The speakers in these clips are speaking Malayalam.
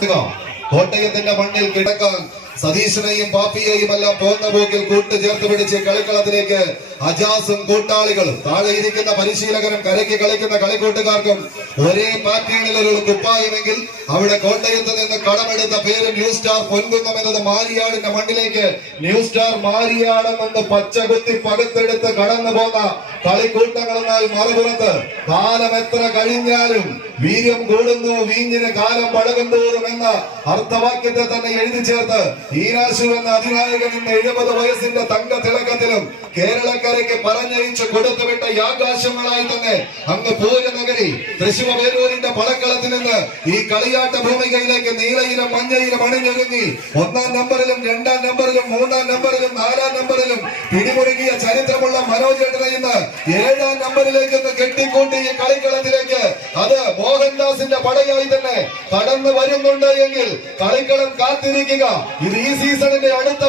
കോട്ടയത്തിന്റെ മണ്ണിൽ കിടക്കാൻ സതീശനെയും പാപ്പിയെയും എല്ലാം പോകുന്ന പോക്കിൽ കൂട്ടുചേർത്ത് പിടിച്ച് കളിക്കളത്തിലേക്ക് അജാസും കൂട്ടാളികളും താഴെ ഇരിക്കുന്ന പരിശീലകരും കരയ്ക്ക് കളിക്കുന്ന കളിക്കൂട്ടുകാർക്കും ഒരേ പാറ്റേണിലുള്ള കുപ്പായമെങ്കിൽ അവിടെ കോട്ടയത്ത് നിന്ന് കടമെടുത്ത പേര് ന്യൂ സ്റ്റാർ പൊൻകുന്നം എന്നത് മാരിയാടിന്റെ മണ്ണിലേക്ക് ന്യൂ സ്റ്റാർ മാരിയാടെന്ന് പച്ചകുത്തി പകുത്തെടുത്ത് കടന്നു പോന്ന കളിക്കൂട്ടങ്ങളെന്നാൽ മറുപുറത്ത് കാലം എത്ര കഴിഞ്ഞാലും വീര്യം കൂടുന്നു വീഞ്ഞിന് കാലം പഴകും തോറും എന്ന അർത്ഥവാക്യത്തെ തന്നെ എഴുതി ചേർത്ത് ഈരാശു എന്ന അധിനായകൻ ഇന്ന് 70 വയസ്സിന്റെ തങ്ക തിളക്കത്തിലും കേരളക്കരയ്ക്ക് പറഞ്ഞയച്ച് കൊടുത്തുവിട്ട യാകാശങ്ങളായി തന്നെ അങ്ങ് പൂരനഗരി തൃശ്ശൂർ വേലൂരിന്റെ പടക്കളത്തിൽ നിന്ന് ഈ കളിയാട്ട ഭൂമികയിലേക്ക് നീലയിലും മഞ്ഞയിലും അണിഞ്ഞൊരുങ്ങി 1-ാം നമ്പറിലും 2-ാം നമ്പറിലും 3-ാം നമ്പറിലും 4-ാം നമ്പറിലും പിടിമുറുകിയ ചരിത്രമുള്ള മനോജേട്ടനെ ഇന്ന് 7-ാം നമ്പറിലേക്ക് കെട്ടിക്കൂട്ടി ഈ കളിക്കളത്തിലേക്ക് അത് മോഹൻദാസിന്റെ പടയായി തന്നെ കടന്നു വരുന്നുണ്ട് എങ്കിൽ കളിക്കളം കാത്തിരിക്കുക. ഇത് ഈ സീസണിന്റെ അടുത്ത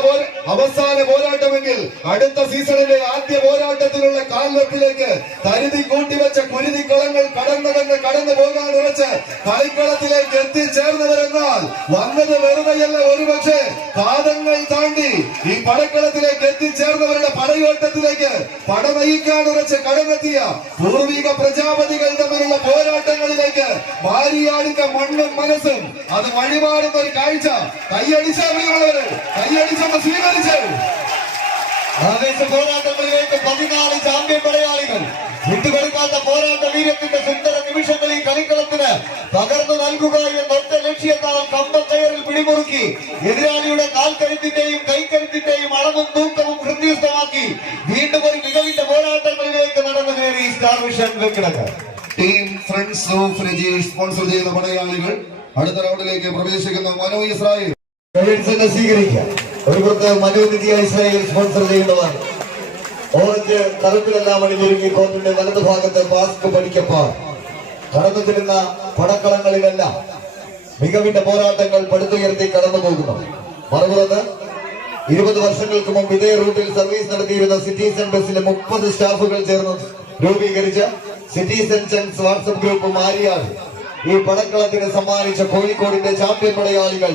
അവസാന പോരാട്ടമെങ്കിൽ അടുത്ത സീസണിന്റെ ആദ്യ പോരാട്ടത്തിലുള്ള കാൽവെപ്പിലേക്ക് കരുതി കൂട്ടിവെച്ച കുരുതിക്കളങ്ങൾ കടന്നു പോകാൻ വെച്ച് കളിക്കളത്തിലേക്ക് എത്തിച്ചേർന്നവരെന്നാൽ വന്നത് വെറുതെയല്ല, ഒരുപക്ഷെ പാദങ്ങൾ താണ്ടി ഈ പടക്കളത്തിലേക്ക് എത്തിച്ചേർന്നവരുടെ പടയോട്ടത്തിലേക്ക് പട നയിക്കാൻ ഉറച്ച് കടന്നെത്തിയ പൂർവിക പ്രജാപതികൾ തമ്മിലുള്ള പോരാട്ടങ്ങളിലേക്ക് മാരിയാടിന്റെ മണ്ണും മനസ്സും അത് വഴിമാറുന്ന ഒരു കാഴ്ച കൈയടിച്ചവര് കൈയടിച്ചൊന്ന് സ്വീകരിച്ചു. ആവേശ പോരാട്ടങ്ങളിലേക്ക് 14 ചാമ്പ്യൻ പടയാളികൾ വിട്ടുകൊടുക്കാത്ത പോരാട്ട വീര്യത്തിന്റെ സുന്ദര നിമിഷങ്ങൾ ഈ കളിക്കളത്തിന് പകർന്നു നൽകുക എന്ന ഒറ്റ ലക്ഷ്യത്താൽ കമ്പക്കയറിൽ പിടിമുറുക്കി എതിരാളിയുടെ കാൽക്കരുത്തിന്റെയും കൈക്കരുത്തിന്റെയും അളവും തൂക്കവും ഹൃദയസ്ഥമാക്കി വീണ്ടും ഒരു മികവിന്റെ പോരാട്ടങ്ങളിലേക്ക് നടന്നു കയറി സ്റ്റാർ വിഷൻ വെക്കിടക്ക team friends of Rajeesh sponsor ചെയ്യുന്ന പടയാളികൾ അടുത്ത റൗണ്ടിലേക്ക് പ്രവേശിക്കുന്ന മനോ ഇസ്രായേൽ സ്വീകരിക്കുക. ഒരു പുറത്ത് മനോനിധിയ ഇസ്രായേൽ സ്പോൺസർ ചെയ്യുന്നവർ ഓറഞ്ച് കറുപ്പിലെല്ലാം അണിഞ്ഞൊരുങ്ങി കോർട്ടിന്റെ വലതു ഭാഗത്ത് മാസ്ക് പഠിക്കപ്പാർ കടന്നു ചെല്ലുന്ന പടക്കളങ്ങളിലെല്ലാം മികവിന്റെ പോരാട്ടങ്ങൾ പടുത്തുയർത്തി കടന്നു പോകുന്നു. മറുപുറത്ത് 20 വർഷങ്ങൾക്ക് മുമ്പ് ഇതേ റൂട്ടിൽ സർവീസ് നടത്തിയിരുന്ന സിറ്റിസൺ ബസ്സിലെ 30 സ്റ്റാഫുകൾ ചേർന്ന് രൂപീകരിച്ച സിറ്റിസൺ ചങ്സ് വാട്സ്ആപ്പ് ഗ്രൂപ്പ് മാരിയാട് ഈ പടക്കളത്തിന് സമ്മാനിച്ച കോഴിക്കോടിന്റെ ചാമ്പ്യൻ പടയാളികൾ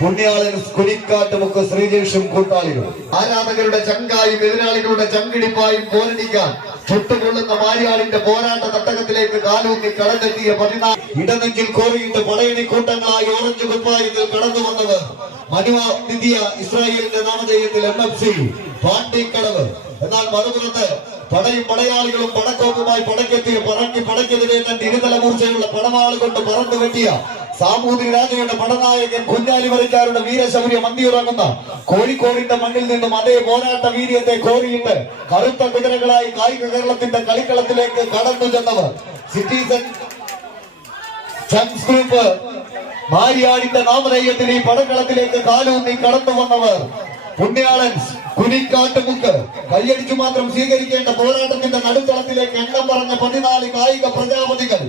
പുണ്യാളൻ കുനിക്കാട്ടുമുക്ക് ശ്രീജേഷും കൂട്ടാളികളും ആരാധകരുടെ ചങ്കായും എതിരാളികളുടെ ചങ്കിടിപ്പായും പോരടിക്കാൻ ചുട്ടുകൊള്ളുന്ന മാരിയാളിന്റെ പോരാട്ട തട്ടകത്തിലേക്ക് കാലൂന്നി കടന്നെത്തിയ 14 ഇടനെഞ്ചിൽ കോറിയിട്ട് പടയണി കൂട്ടങ്ങളായി ഓറഞ്ച് കുപ്പായത്തിൽ കടന്നു വന്നവർ മനോനിധിയ ഇസ്രായേലിന്റെ നാമധേയത്തിൽ MFC പാണ്ടിക്കടവ്. എന്നാൽ മറുപുറത്ത് പടയും പടയാളികളും പടക്കോപ്പുമായി പടക്കെത്തിയ പടക്കെതിരെ തന്നെ ഇരുതല മൂർച്ചയുള്ള പടമാള് കൊണ്ട് പറന്നു വെട്ടിയ സാമൂതിരി രാജയുടെ പടനായകൻ കുഞ്ഞാലി വരയ്ക്കാരുടെ വീരശൗര്യ മന്തിയുറങ്ങുന്ന കോഴിക്കോടിന്റെ മണ്ണിൽ നിന്നും അതേ പോരാട്ട വീര്യത്തെ കോരിയിട്ട് കറുത്ത കുതിരകളായി കായിക കേരളത്തിന്റെ കളിക്കളത്തിലേക്ക് കടന്നു ചെന്നവർ സിറ്റിസൺ ചങ്സ് ഗ്രൂപ്പ് മാരിയാടിന്റെ നാമധേയത്തിൽ ഈ പടക്കളത്തിലേക്ക് കാലൂന്നി കടന്നു വന്നവർ പുണ്യാളൻ കുനിക്കാട്ടുമുക്ക് കൈയടിച്ചു മാത്രം സ്വീകരിക്കേണ്ട പോരാട്ടത്തിന്റെ നടുത്തളത്തിലേക്ക് എണ്ണം പറഞ്ഞ 14 കായിക പ്രജാപതികൾ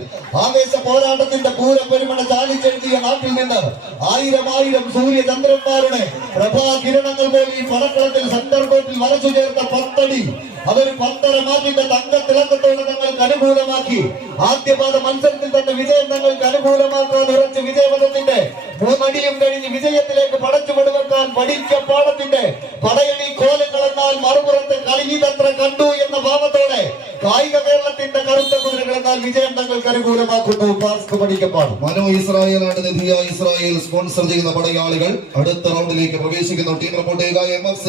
ആവേശ പോരാട്ടത്തിന്റെ പൂരപ്പെരുമണ ചാലിച്ചെഴുതിയ നാട്ടിൽ നിന്ന് 1000 സൂര്യചന്ദ്രന്മാരുടെ പ്രഭാകിരണങ്ങൾ പോലെ ഈ പടക്കളത്തിൽ സെന്റർ കോർട്ടിൽ വരച്ചു ചേർത്ത 10 അടി അതൊരു 12 മാറ്റിന്റെ തങ്കത്തിളക്കത്തോടെ തങ്ങൾക്ക് അനുകൂലമാക്കി ആദ്യപാദ മത്സരത്തിൽ തന്നെ വിജയം തങ്ങൾക്ക് അനുകൂലമാക്കാൻ ഉറച്ച് വിജയപഥത്തിന്റെ 3 അടിയും കഴിഞ്ഞ് വിജയത്തിലേക്ക് പടച്ചുപടുവെക്കാൻ പഠിച്ച പാടത്തിന്റെ പടയണി കോലങ്ങളെന്നാൽ മറുപുറത്ത് കളിതത്ര കണ്ടു എന്ന ഭാവത്തോടെ കായിക കേരളത്തിന്റെ കറുത്ത കുതിരകൾ എന്നാൽ വിജയം തങ്ങൾക്ക് അനുകൂലമാക്കുന്നു. മാസ്ക് പഠിക്കപ്പാട് മനോ ഇസ്രായേലാണ് നിധിയ ഇസ്രായേൽ സ്പോൺസർ ചെയ്യുന്ന പടയാളികൾ അടുത്ത റൗണ്ടിലേക്ക് പ്രവേശിക്കുന്നു. ടീം റിപ്പോർട്ട് ചെയ്യുക MFC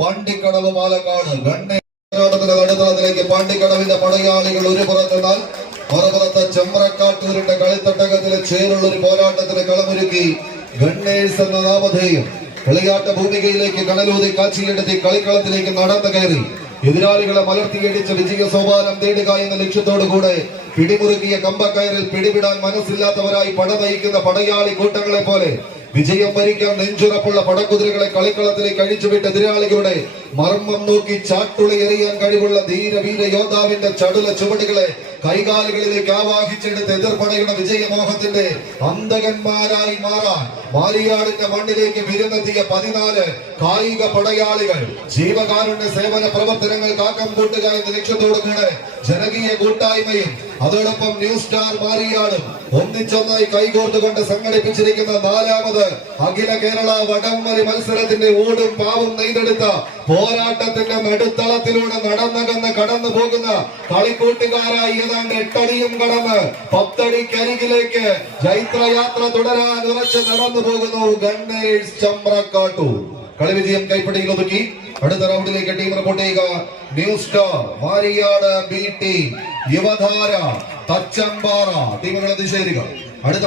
പാണ്ടിക്കടവ് പാലക്കാട് നടുത്തളത്തിലേക്ക് പാണ്ടിക്കടവിന്റെ പടയാളികൾ ഒരു പുറത്തെന്നാൽ മറുപുറത്ത് ചെമ്പ്രക്കാട്ടൂരിന്റെ കളിത്തട്ടകത്തിലെ ചേരുള്ള ഒരു പോരാട്ടത്തിന് കളമൊരുക്കി ഗണ്ണേഴ്സ് എന്ന നാമധേയം കളിയാട്ട ഭൂമികയിലേക്ക് കടലൂതി കാച്ചിയെടുത്തി കളിക്കളത്തിലേക്ക് നടന്നു കയറി എതിരാളികളെ മലർത്തിയടിച്ച് വിജയ സോപാനം തേടുക എന്ന ലക്ഷ്യത്തോടു കൂടെ പിടിമുറുക്കിയ കമ്പക്കയറിൽ പിടിവിടാൻ മനസ്സില്ലാത്തവരായി പട നയിക്കുന്ന പടയാളി കൂട്ടങ്ങളെ പോലെ വിജയം വരിക്കാൻ നെഞ്ചുറപ്പുള്ള പടക്കുതിരകളെ കളിക്കളത്തിലേക്ക് അഴിച്ചുവിട്ട് എതിരാളികളുടെ മർമ്മം നോക്കി ചാട്ടുളി എറിയാൻ കഴിവുള്ള ധീരവീര യോദ്ധാവിന്റെ ചടുല ചുവടുകളെ കൈകാലുകളിലേക്ക് ആവാഹിച്ചെടുത്ത് എതിർപ്പടയുടെ വിജയമോഹത്തിന്റെ അന്തകന്മാരായി മാറാൻ മാരിയാടിന്റെ മണ്ണിലേക്ക് വിരുന്നെത്തിയ 14 കായിക പടയാളികൾ ജീവകാരുണ്യ സേവന പ്രവർത്തനങ്ങൾ കാക്കം കൂട്ടുക എന്ന ലക്ഷ്യത്തോടു കൂടെ ജനകീയ കൂട്ടായ്മയും അതോടൊപ്പം ന്യൂ സ്റ്റാർ മാരിയാടും ഒന്നിച്ചൊന്നായി കൈകോർത്തുകൊണ്ട് സംഘടിപ്പിച്ചിരിക്കുന്ന 4ാമത് അഖില കേരള വടംവലി മത്സരത്തിന്റെ ഊടും പാവും നെയ്തെടുത്ത പോരാട്ടത്തിന്റെ നടുത്തളത്തിലൂടെ നടന്നകന്ന് കടന്നു പോകുന്ന കളിക്കൂട്ടുകാരായി ഏതാണ്ട് 8 അടിയും കടന്ന് 10 അടിക്കരികിലേക്ക് ചൈത്രയാത്ര തുടരാൻ ഉറച്ച് നടന്നു പോകുന്നു ഗണ്ണേഴ്സ് ചമ്രക്കാട്ടൂർ. കളി വിജയം കൈപ്പിടിയിൽ ഒതുക്കി അടുത്ത റൗണ്ടിലേക്ക് ടീം റിപ്പോർട്ട് ചെയ്യുക. New star Mariyad B team, Yuvadhara Thachampara ടീമുകളെ ദിശേരികൾ. അടുത്ത